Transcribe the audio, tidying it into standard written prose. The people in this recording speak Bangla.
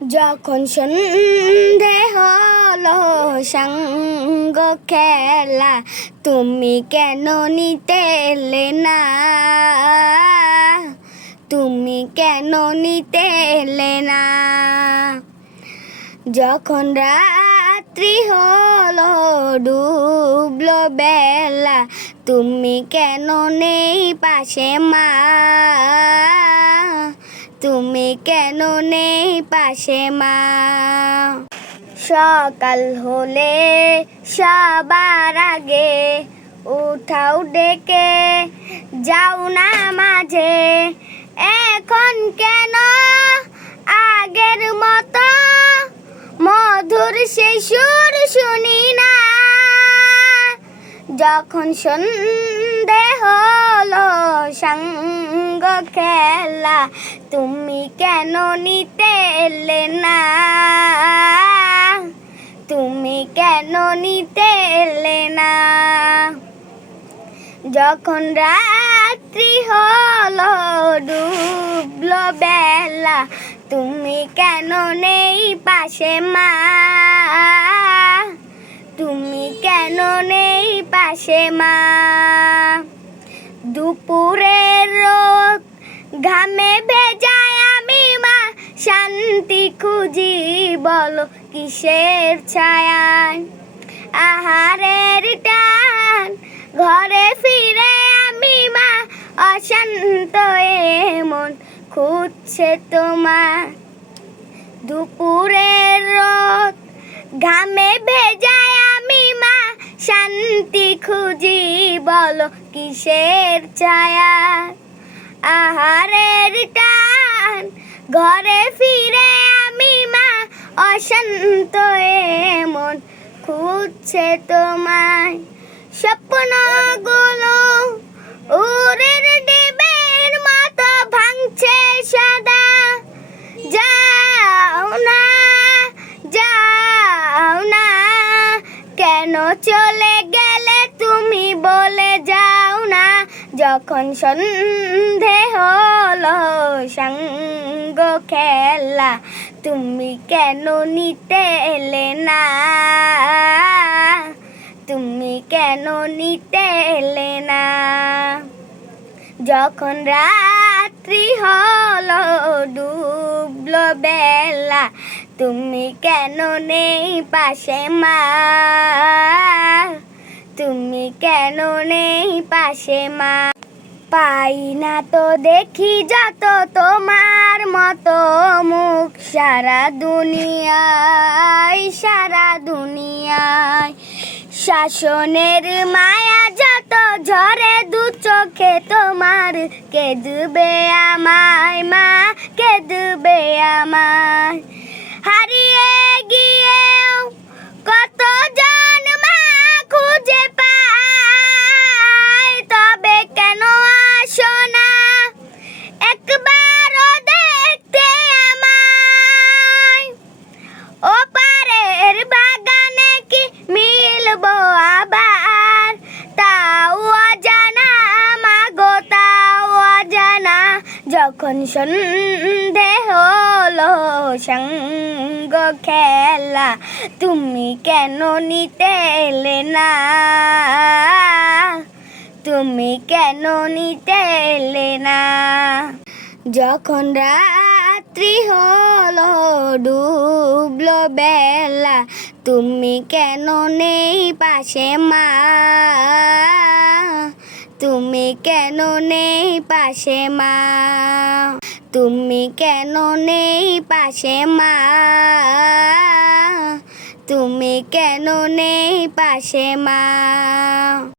যখন সন্ধে হলো সাঙ্গ খেলা, তুমি কেন নিতে এলে না? তুমি কেন নিতে এলে না? যখন রাত্রি হলো ডুবলো বেলা, তুমি কেন নেই পাশে মা? তুমি কেন নেই পাশে মা? সকাল হলে সবার আগে উঠাও ডেকে যাও না মাঝে, এখন কেন আগের মতো মধুর সেই সুর শুনি না? যখন সন্ধে হলো সাঙ্গ খেলা, তুমি কেন নিতে এলে না? তুমি কেন নিতে এলে না? যখন রাত্রি হলো ডুবলো বেলা, তুমি কেন নেই পাশে মা? তুমি কেন নেই পাশে মা? দুপুরের রোদ ঘামে ভেজায় আমি মা, শান্তি খুঁজি বলো কিসের ছায়ায়? আহারের টান ঘরে ফিরে আমি মা, অশান্ত মন খুঁজছে তোমার। দুপুরের রোদ ঘামে ভেজায় আমি মা, শান্তি খুঁজি বলো কিসের ছায়া? আহারের টান ঘরে ফিরে আমি মা, অশান্ত মন খুঁজছে তোমায়। স্বপ্নগুলো উড়ের ডিমের মতো ভাঙছে সাদা, যাও না যাও না, কেন চলে গেলে তুমি বলে যাও না? যখন সন্ধে হলো সাঙ্গ খেলা, তুমি কেন নিতে এলে না? তুমি কেন নিতে এলে না? যখন রাত্রি হলো ডুবলো বেলা, তুমি কেন নেই পাশে মা? তুমি কেন নেই পাশে মা? পাই না তো দেখি যত তোমার মতো মুখ সারা দুনিয়ায়, সারা দুনিয়ায়। শাসনের মায়া যত ঝরে দু চোখে তোমার, কেঁদবে আমায় মা, কেঁদবে আমায়। হারিয়ে গিয়েও কত জন মা খুঁজে পায়, তবে কেন আসো না একবারও দেখতে আমায়? ও পারের বাগানে কি মিলবো আবার, তাও অজানা মাগো, তাও অজানা। যখন সন্ধে হলো সাঙ্গ খেলা, তুমি কেন নিতে এলে না? তুমি কেন নিতে এলে না? যখন রাত্রি হলো ডুবলো বেলা, তুমি কেন নেই পাশে মা? তুমি কেন নেই পাশে মা? তুমি কেন নেই পাশে মা? তুমি কেন নেই পাশে মা?